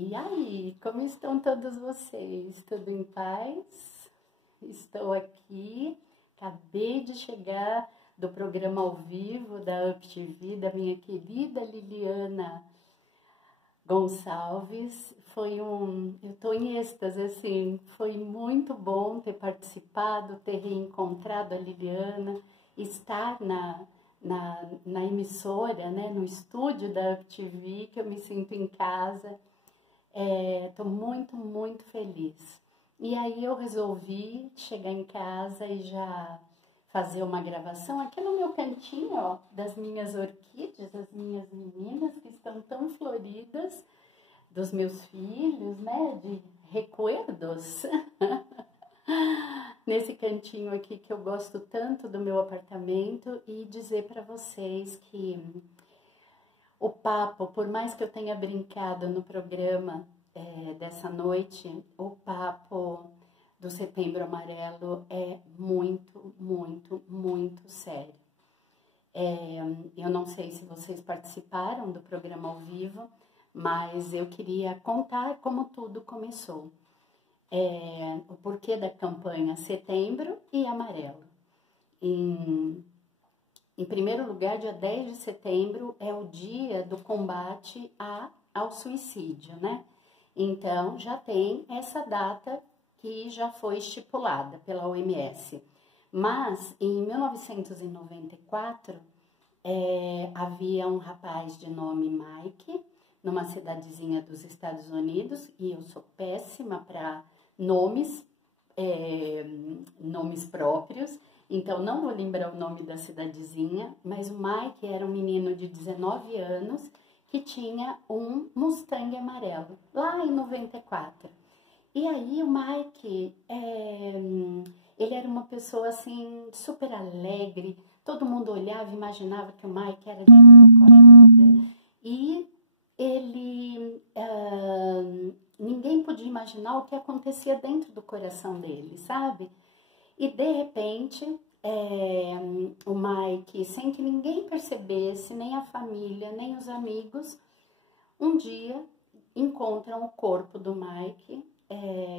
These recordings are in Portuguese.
E aí, como estão todos vocês? Tudo em paz? Estou aqui, acabei de chegar do programa ao vivo da UpTV, da minha querida Liliana Gonçalves. Eu tô em êxtase, assim, foi muito bom ter participado, ter reencontrado a Liliana, estar na emissora, né, no estúdio da UpTV, que eu me sinto em casa. Tô muito feliz. E aí eu resolvi chegar em casa e já fazer uma gravação aqui no meu cantinho, ó, das minhas orquídeas, as minhas meninas que estão tão floridas, dos meus filhos, né, de recuerdos. Nesse cantinho aqui que eu gosto tanto do meu apartamento, e dizer para vocês que o papo, por mais que eu tenha brincado no programa dessa noite, o papo do Setembro Amarelo é muito sério. Eu não sei se vocês participaram do programa ao vivo, mas eu queria contar como tudo começou. O porquê da campanha Setembro e Amarelo. Em primeiro lugar, dia 10 de setembro é o dia do combate ao suicídio, né? Então, já tem essa data que já foi estipulada pela OMS. Mas, em 1994, havia um rapaz de nome Mike, numa cidadezinha dos Estados Unidos, e eu sou péssima para nomes próprios, então não vou lembrar o nome da cidadezinha, mas o Mike era um menino de 19 anos que tinha um Mustang amarelo, lá em 94. E aí o Mike, ele era uma pessoa assim, super alegre, todo mundo olhava e imaginava que o Mike era de corda, e ele, ninguém podia imaginar o que acontecia dentro do coração dele, sabe? E de repente, o Mike, sem que ninguém percebesse, nem a família, nem os amigos, um dia encontram o corpo do Mike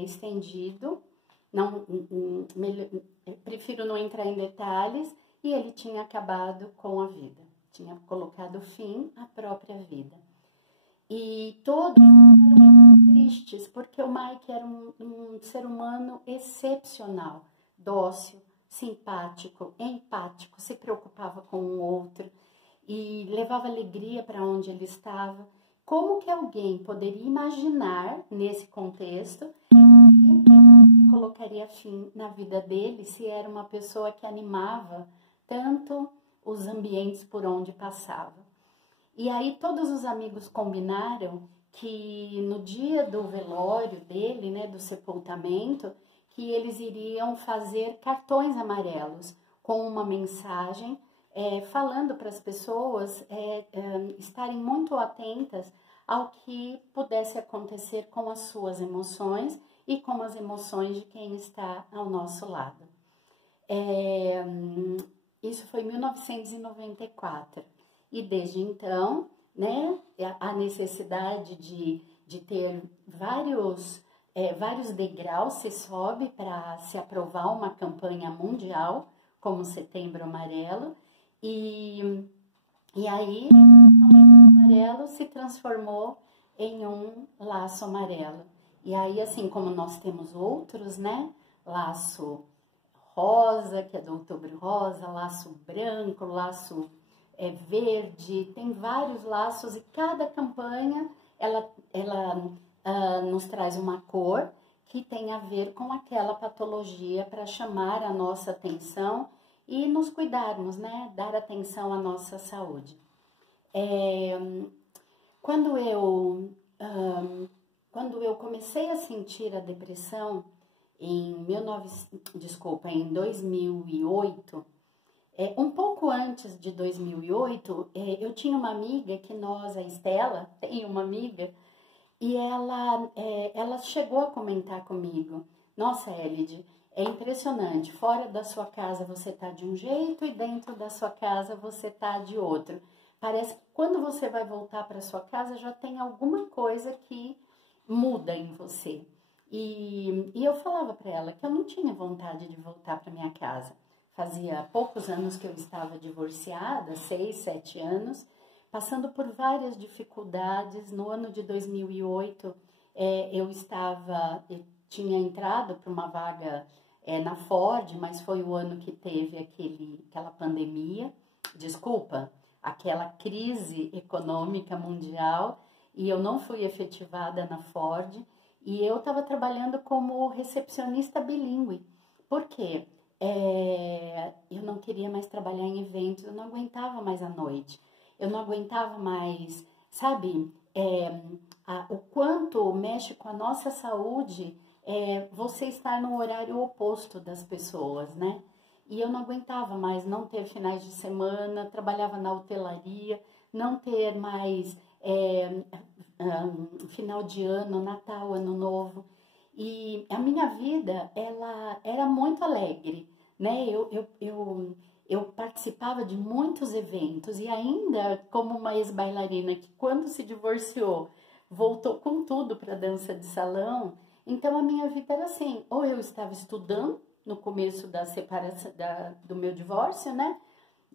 estendido. Prefiro não entrar em detalhes, e ele tinha acabado com a vida, tinha colocado fim à própria vida. E todos ficaram tristes, porque o Mike era um ser humano excepcional, dócil, simpático, empático, se preocupava com o outro e levava alegria para onde ele estava. Como que alguém poderia imaginar, nesse contexto, que colocaria fim na vida dele se era uma pessoa que animava tanto os ambientes por onde passava? E aí todos os amigos combinaram que no dia do velório dele, né, do sepultamento, que eles iriam fazer cartões amarelos com uma mensagem falando para as pessoas estarem muito atentas ao que pudesse acontecer com as suas emoções e com as emoções de quem está ao nosso lado. Isso foi em 1994. E desde então, né, a necessidade de ter vários degraus se sobe para se aprovar uma campanha mundial como Setembro Amarelo, e aí o cartão amarelo se transformou em um laço amarelo. E aí, assim como nós temos outros, né, laço rosa, que é do Outubro Rosa, laço branco, laço verde, tem vários laços, e cada campanha ela nos traz uma cor que tem a ver com aquela patologia para chamar a nossa atenção e nos cuidarmos, né? Dar atenção à nossa saúde. Quando eu comecei a sentir a depressão em 2008, um pouco antes de 2008, eu tinha uma amiga a Estela, tem uma amiga, e ela chegou a comentar comigo: nossa, Elide, é impressionante, fora da sua casa você tá de um jeito e dentro da sua casa você tá de outro. Parece que quando você vai voltar para sua casa já tem alguma coisa que muda em você. E eu falava para ela que eu não tinha vontade de voltar para minha casa. Fazia poucos anos que eu estava divorciada, 6, 7 anos, passando por várias dificuldades. No ano de 2008, eu tinha entrado para uma vaga na Ford, mas foi o ano que teve aquela pandemia, aquela crise econômica mundial, e eu não fui efetivada na Ford, e eu estava trabalhando como recepcionista bilíngue. Por quê? Eu não queria mais trabalhar em eventos, eu não aguentava mais a noite, eu não aguentava mais, sabe, o quanto mexe com a nossa saúde você estar no horário oposto das pessoas, né? E eu não aguentava mais não ter finais de semana, trabalhava na hotelaria, não ter mais final de ano, Natal, Ano Novo. E a minha vida, ela era muito alegre, né? Eu participava de muitos eventos e ainda como uma ex-bailarina que quando se divorciou, voltou com tudo para dança de salão. Então a minha vida era assim, ou eu estava estudando no começo da separação do meu divórcio, né?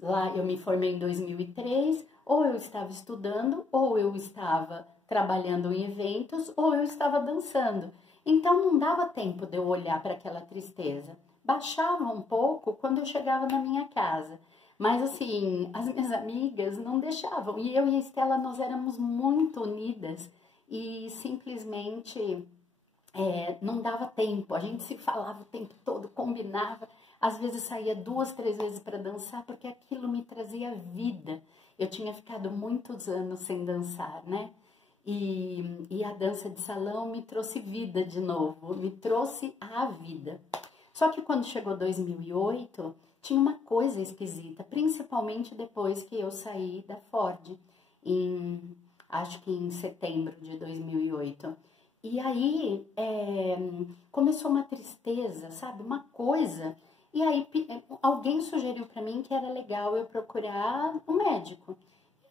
Lá eu me formei em 2003, ou eu estava estudando, ou eu estava trabalhando em eventos, ou eu estava dançando. Então não dava tempo de eu olhar para aquela tristeza. Baixava um pouco quando eu chegava na minha casa. Mas assim, as minhas amigas não deixavam. E eu e a Estela, nós éramos muito unidas e simplesmente não dava tempo. A gente se falava o tempo todo, combinava. Às vezes saía 2, 3 vezes para dançar, porque aquilo me trazia vida. Eu tinha ficado muitos anos sem dançar, né? E a dança de salão me trouxe vida de novo, me trouxe a vida. Só que quando chegou 2008, tinha uma coisa esquisita, principalmente depois que eu saí da Ford, acho que em setembro de 2008. E aí começou uma tristeza, sabe? Uma coisa. E aí alguém sugeriu para mim que era legal eu procurar um médico.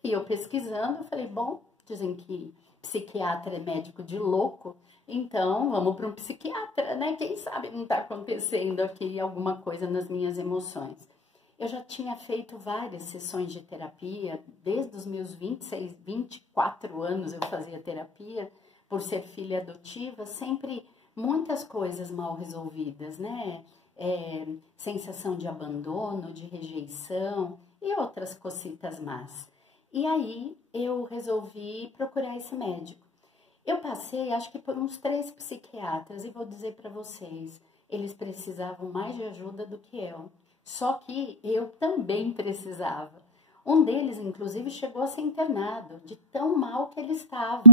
E eu pesquisando, eu falei, bom, dizem que psiquiatra é médico de louco, então vamos para um psiquiatra, né? Quem sabe não está acontecendo aqui alguma coisa nas minhas emoções. Eu já tinha feito várias sessões de terapia, desde os meus 26, 24 anos eu fazia terapia, por ser filha adotiva, sempre muitas coisas mal resolvidas, né? Sensação de abandono, de rejeição e outras cocitas más. E aí eu resolvi procurar esse médico. Eu passei, acho que por uns 3 psiquiatras e vou dizer para vocês, eles precisavam mais de ajuda do que eu. Só que eu também precisava. Um deles, inclusive, chegou a ser internado, de tão mal que ele estava.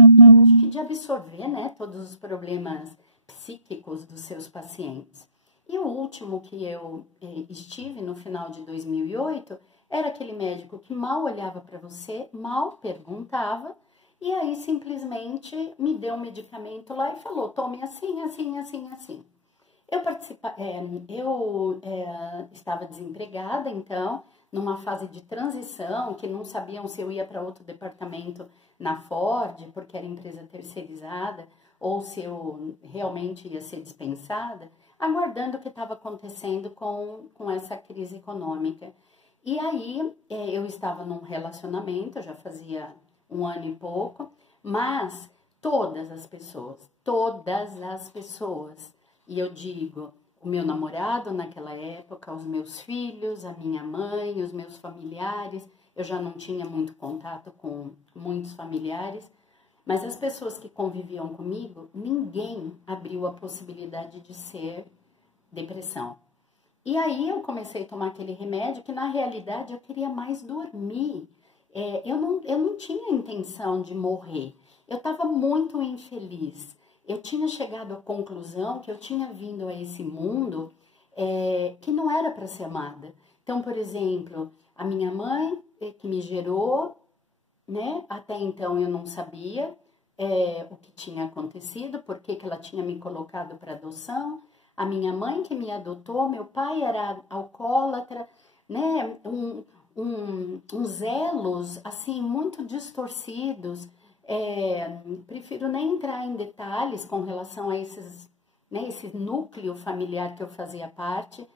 Acho que de absorver, né, todos os problemas psíquicos dos seus pacientes. E o último que eu estive no final de 2008 era aquele médico que mal olhava para você, mal perguntava, e aí simplesmente me deu um medicamento lá e falou, tome assim, assim, assim, assim. Eu estava desempregada, então, numa fase de transição, que não sabiam se eu ia para outro departamento na Ford, porque era empresa terceirizada, ou se eu realmente ia ser dispensada, aguardando o que estava acontecendo com essa crise econômica. E aí, eu estava num relacionamento, eu já fazia 1 ano e pouco, mas todas as pessoas, e eu digo, o meu namorado naquela época, os meus filhos, a minha mãe, os meus familiares, eu já não tinha muito contato com muitos familiares, mas as pessoas que conviviam comigo, ninguém abriu a possibilidade de ser depressão. E aí eu comecei a tomar aquele remédio que na realidade eu queria mais dormir. Eu não tinha intenção de morrer, eu estava muito infeliz. Eu tinha chegado à conclusão que eu tinha vindo a esse mundo que não era para ser amada. Então, por exemplo, a minha mãe que me gerou, né? Até então eu não sabia o que tinha acontecido, por que ela tinha me colocado para adoção. A minha mãe que me adotou, meu pai era alcoólatra, né? Uns elos assim muito distorcidos. prefiro nem entrar em detalhes com relação a esse núcleo familiar que eu fazia parte.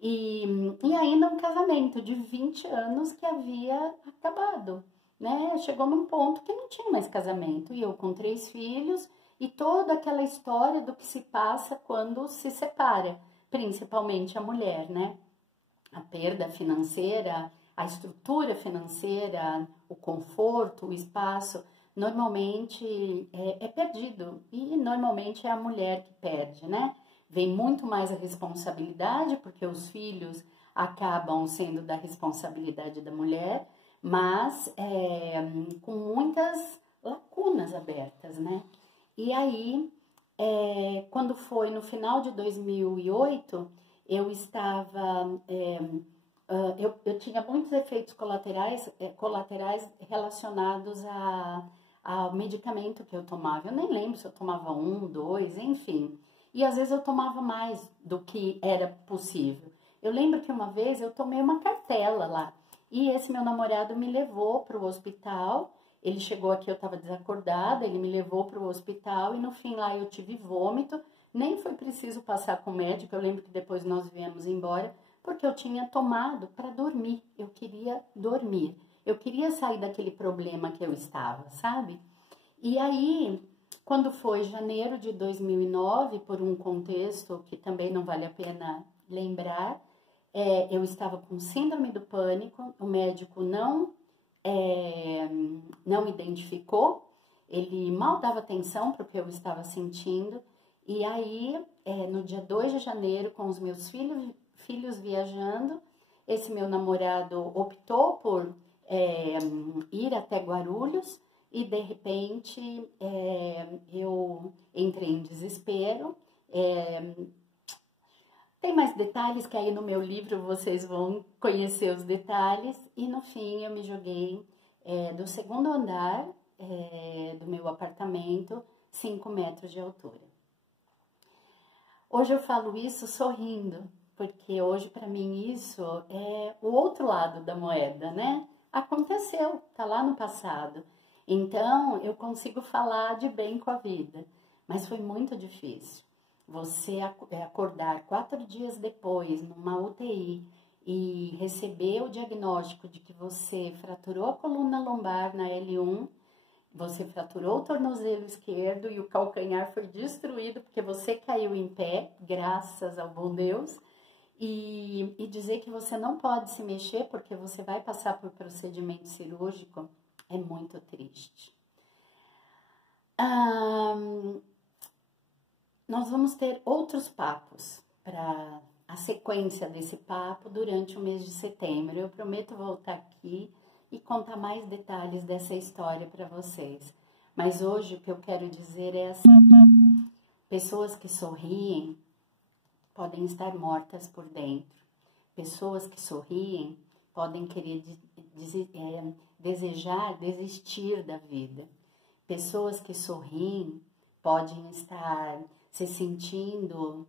E ainda um casamento de 20 anos que havia acabado, né? Chegou num ponto que não tinha mais casamento. E eu com 3 filhos e toda aquela história do que se passa quando se separa, principalmente a mulher, né? A perda financeira, a estrutura financeira, o conforto, o espaço, normalmente é perdido. E normalmente é a mulher que perde, né? Vem muito mais a responsabilidade, porque os filhos acabam sendo da responsabilidade da mulher, mas com muitas lacunas abertas, né? E aí, quando foi no final de 2008, eu estava... eu tinha muitos efeitos colaterais relacionados ao medicamento que eu tomava. Eu nem lembro se eu tomava 1, 2, enfim. E às vezes eu tomava mais do que era possível. Eu lembro que uma vez eu tomei uma cartela lá. E esse meu namorado me levou para o hospital. Ele chegou aqui, eu estava desacordada, ele me levou para o hospital e no fim lá eu tive vômito. Nem foi preciso passar com o médico, eu lembro que depois nós viemos embora, porque eu tinha tomado para dormir. Eu queria dormir. Eu queria sair daquele problema que eu estava, sabe? E aí, quando foi janeiro de 2009, por um contexto que também não vale a pena lembrar, eu estava com síndrome do pânico, o médico não identificou, ele mal dava atenção para o que eu estava sentindo, e aí, no dia 2 de janeiro, com os meus filhos viajando, esse meu namorado optou por ir até Guarulhos, e de repente eu entrei em desespero. Tem mais detalhes que aí no meu livro vocês vão conhecer os detalhes. E no fim eu me joguei do 2º andar do meu apartamento, 5 metros de altura. Hoje eu falo isso sorrindo, porque hoje para mim isso é o outro lado da moeda, né? Aconteceu, tá lá no passado. Então eu consigo falar de bem com a vida, mas foi muito difícil. Você acordar 4 dias depois numa UTI e receber o diagnóstico de que você fraturou a coluna lombar na L1, você fraturou o tornozelo esquerdo e o calcanhar foi destruído porque você caiu em pé, graças ao bom Deus, e dizer que você não pode se mexer porque você vai passar por procedimento cirúrgico é muito triste. Nós vamos ter outros papos para a sequência desse papo durante o mês de setembro. Eu prometo voltar aqui e contar mais detalhes dessa história para vocês. Mas hoje o que eu quero dizer é assim: pessoas que sorriem podem estar mortas por dentro. Pessoas que sorriem podem querer desejar desistir da vida. Pessoas que sorriem podem estar se sentindo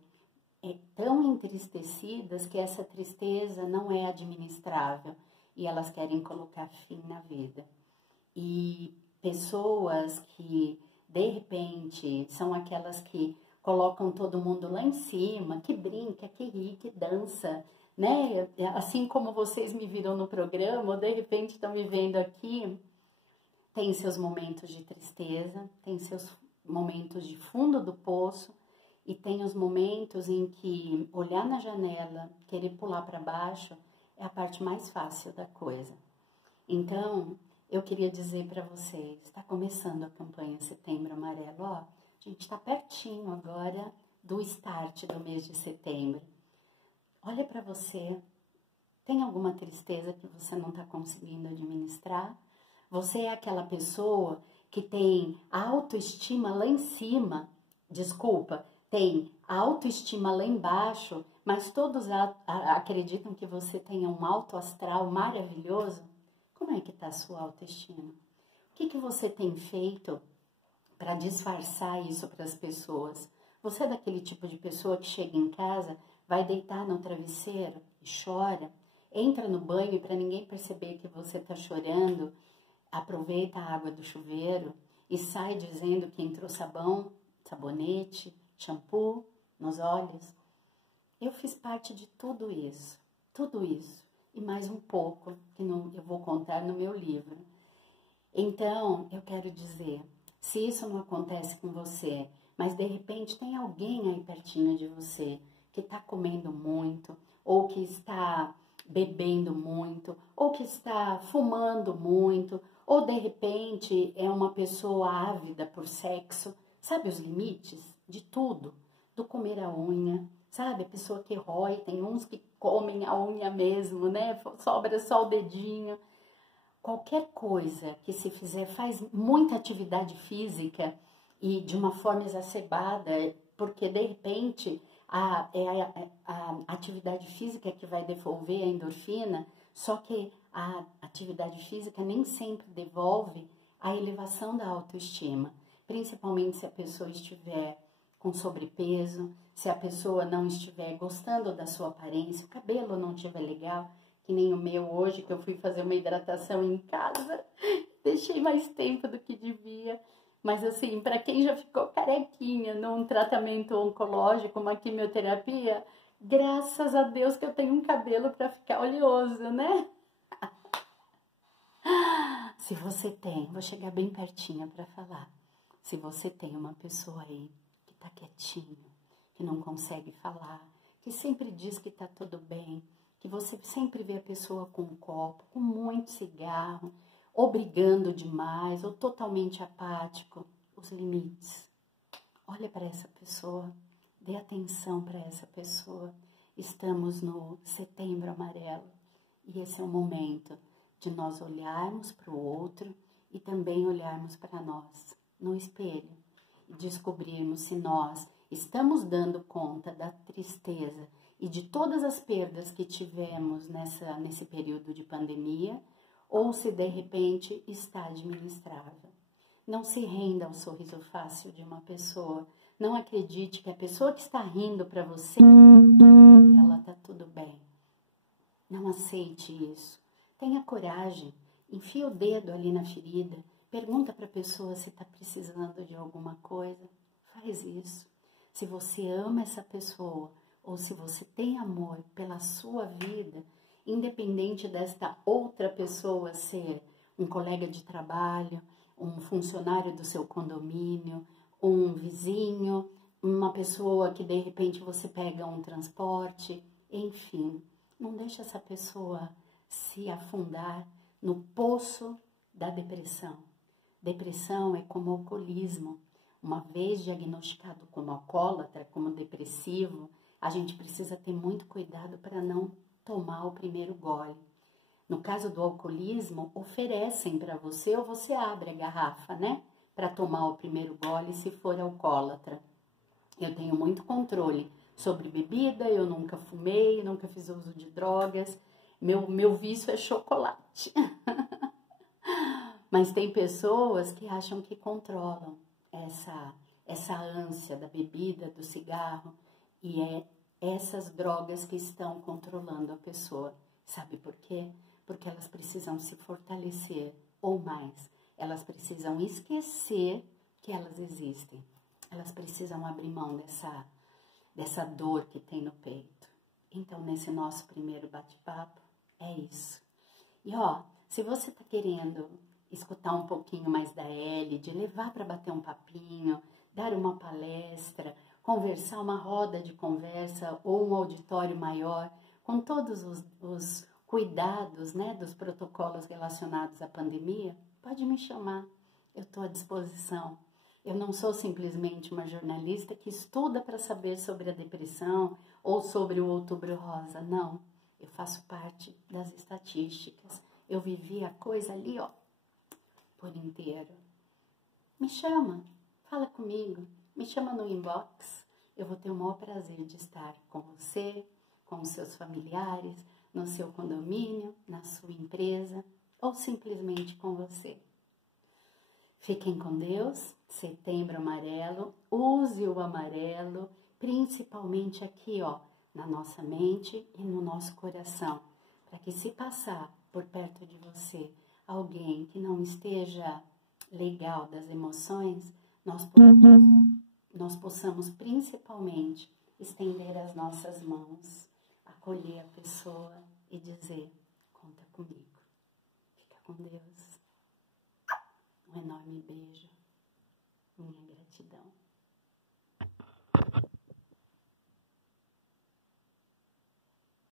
tão entristecidas que essa tristeza não é administrável e elas querem colocar fim na vida. E pessoas que, de repente, são aquelas que colocam todo mundo lá em cima, que brinca, que ri, que dança, né? Assim como vocês me viram no programa, ou de repente estão me vendo aqui, tem seus momentos de tristeza, tem seus momentos de fundo do poço, e tem os momentos em que olhar na janela, querer pular para baixo, é a parte mais fácil da coisa. Então, eu queria dizer para vocês, está começando a campanha Setembro Amarelo, ó, a gente está pertinho agora do start do mês de setembro. Olha para você, tem alguma tristeza que você não está conseguindo administrar? Você é aquela pessoa que tem a autoestima lá em cima, tem a autoestima lá embaixo, mas todos acreditam que você tenha um alto astral maravilhoso? Como é que está a sua autoestima? O que você tem feito para disfarçar isso para as pessoas? Você é daquele tipo de pessoa que chega em casa, vai deitar no travesseiro e chora, entra no banho e para ninguém perceber que você está chorando, aproveita a água do chuveiro e sai dizendo que entrou sabão, sabonete, shampoo nos olhos. Eu fiz parte de tudo isso e mais um pouco que eu vou contar no meu livro. Então, eu quero dizer, se isso não acontece com você, mas de repente tem alguém aí pertinho de você que está comendo muito, ou que está bebendo muito, ou que está fumando muito, ou de repente é uma pessoa ávida por sexo, sabe os limites de tudo? Do comer a unha, sabe? A pessoa que rói, tem uns que comem a unha mesmo, né? Sobra só o dedinho. Qualquer coisa que se fizer, faz muita atividade física e de uma forma exacerbada, porque de repente a atividade física que vai devolver a endorfina, só que a atividade física nem sempre devolve a elevação da autoestima, principalmente se a pessoa estiver com sobrepeso, se a pessoa não estiver gostando da sua aparência, o cabelo não estiver legal, que nem o meu hoje, que eu fui fazer uma hidratação em casa, deixei mais tempo do que devia. Mas assim, para quem já ficou carequinha num tratamento oncológico, uma quimioterapia, graças a Deus que eu tenho um cabelo para ficar oleoso, né? Se você tem, vou chegar bem pertinho para falar. Se você tem uma pessoa aí que tá quietinho, que não consegue falar, que sempre diz que tá tudo bem, que você sempre vê a pessoa com um copo, com muito cigarro, ou brigando demais, ou totalmente apático, os limites. Olha para essa pessoa, dê atenção para essa pessoa. Estamos no Setembro Amarelo e esse é o momento de nós olharmos para o outro e também olharmos para nós no espelho e descobrirmos se nós estamos dando conta da tristeza e de todas as perdas que tivemos nesse período de pandemia, ou se de repente está administrável. Não se renda ao sorriso fácil de uma pessoa. Não acredite que a pessoa que está rindo para você, ela está tudo bem. Não aceite isso. Tenha coragem. Enfia o dedo ali na ferida. Pergunta para a pessoa se está precisando de alguma coisa. Faz isso. Se você ama essa pessoa, ou se você tem amor pela sua vida, independente desta outra pessoa ser um colega de trabalho, um funcionário do seu condomínio, um vizinho, uma pessoa que de repente você pega um transporte, enfim, não deixa essa pessoa se afundar no poço da depressão. Depressão é como alcoolismo. Uma vez diagnosticado como alcoólatra, como depressivo, a gente precisa ter muito cuidado para não tomar o primeiro gole. No caso do alcoolismo, oferecem para você ou você abre a garrafa, né? Para tomar o primeiro gole se for alcoólatra. Eu tenho muito controle sobre bebida, eu nunca fumei, nunca fiz uso de drogas. Meu vício é chocolate. Mas tem pessoas que acham que controlam essa ânsia da bebida, do cigarro, e é essas drogas que estão controlando a pessoa. Sabe por quê? Porque elas precisam se fortalecer, ou mais, elas precisam esquecer que elas existem. Elas precisam abrir mão dessa dor que tem no peito. Então, nesse nosso primeiro bate-papo, é isso. E ó, se você tá querendo escutar um pouquinho mais da Ellie, de levar para bater um papinho, dar uma palestra, conversar, uma roda de conversa ou um auditório maior, com todos os cuidados, né, dos protocolos relacionados à pandemia, pode me chamar, eu estou à disposição. Eu não sou simplesmente uma jornalista que estuda para saber sobre a depressão ou sobre o Outubro Rosa, não. Eu faço parte das estatísticas, eu vivi a coisa ali, ó, por inteiro. Me chama, fala comigo, me chama no inbox. Eu vou ter o maior prazer de estar com você, com os seus familiares, no seu condomínio, na sua empresa ou simplesmente com você. Fiquem com Deus, Setembro Amarelo, use o amarelo, principalmente aqui, ó, na nossa mente e no nosso coração, para que se passar por perto de você alguém que não esteja legal das emoções, nós possamos principalmente estender as nossas mãos, acolher a pessoa e dizer: conta comigo. Fica com Deus. Um enorme beijo. Minha gratidão.